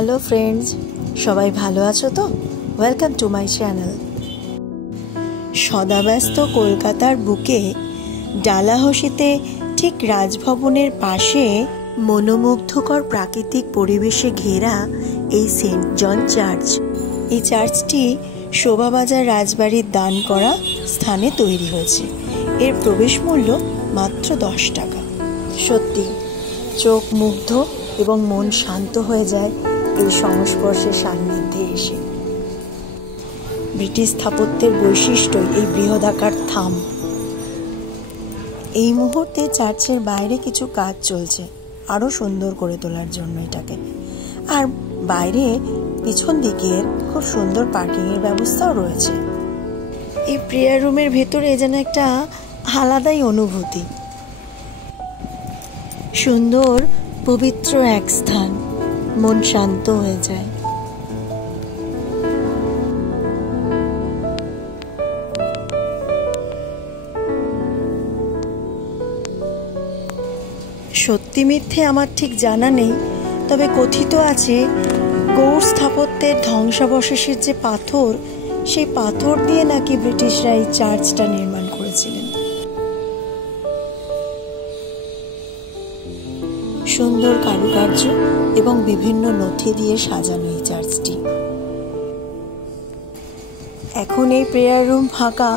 Hello friends, সবাই ভালো আছো তো? Welcome to my channel. সদাব্যস্ত কলকাতার বুকে ডালাহসিতে ঠিক রাজভবনের পাশে মনোমুগ্ধকর প্রাকৃতিক পরিবেশে ঘেরা এই সেন্ট জন চার্চ। এই চার্চটি শোভাবাজার রাজবাড়ির দান করা স্থানে তৈরি হয়েছে। এর প্রবেশ মূল্য মাত্র 10 টাকা। সত্যি চোখ মুগ্ধ এবং মন শান্ত হয়ে যায় এই সংস্পর্শের সান্নিধ্যে এসে। ব্রিটিশ স্থাপত্যের বৈশিষ্ট্য এই বৃহদাকার থাম। এই মুহূর্তে চার্চের বাইরে কিছু কাজ চলছে আরো সুন্দর করে তোলার জন্য এটাকে। আর বাইরে পিছন দিকের খুব সুন্দর পার্কিং এর ব্যবস্থাও রয়েছে। এই প্রেয়ার রুমের ভেতরে যেন একটা আলাদাই অনুভূতি। সুন্দর পবিত্র এক স্থান, মন শান্ত হয়ে যায়। সত্যি মিথ্যে আমার ঠিক জানা নেই, তবে কথিত আছে গৌড় স্থাপত্যের ধ্বংসাবশেষের যে পাথর, সেই পাথর দিয়ে নাকি ব্রিটিশরা এই চার্চটা নির্মাণ করেছিলেন। সুন্দর কারুকার্য এবং বিভিন্ন নথি দিয়ে সাজানো এই চার্চটি। এখন এই প্রেয়ার রুম ফাঁকা,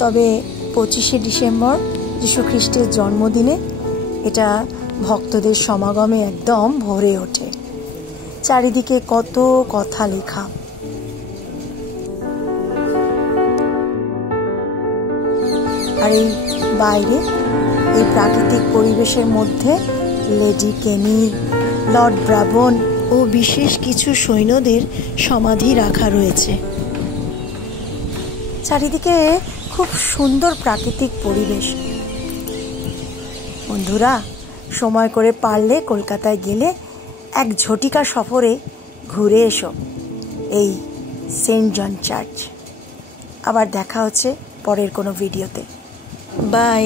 তবে 25শে ডিসেম্বর যীশু খ্রিস্টের জন্মদিনে এটা ভক্তদের সমাগমে একদম ভরে ওঠে। চারিদিকে কত কথা লেখা। আর এই বাইরে এই প্রাকৃতিক পরিবেশের মধ্যে লেডি কেনি, লর্ড ব্রাবোন ও বিশেষ কিছু সৈন্যদের সমাধি রাখা রয়েছে। চারিদিকে খুব সুন্দর প্রাকৃতিক পরিবেশ। বন্ধুরা, সময় করে পারলে কলকাতায় গেলে এক ঝটিকা সফরে ঘুরে এসো এই সেন্ট জন চার্চ। আবার দেখা হচ্ছে পরের কোনো ভিডিওতে। বাই।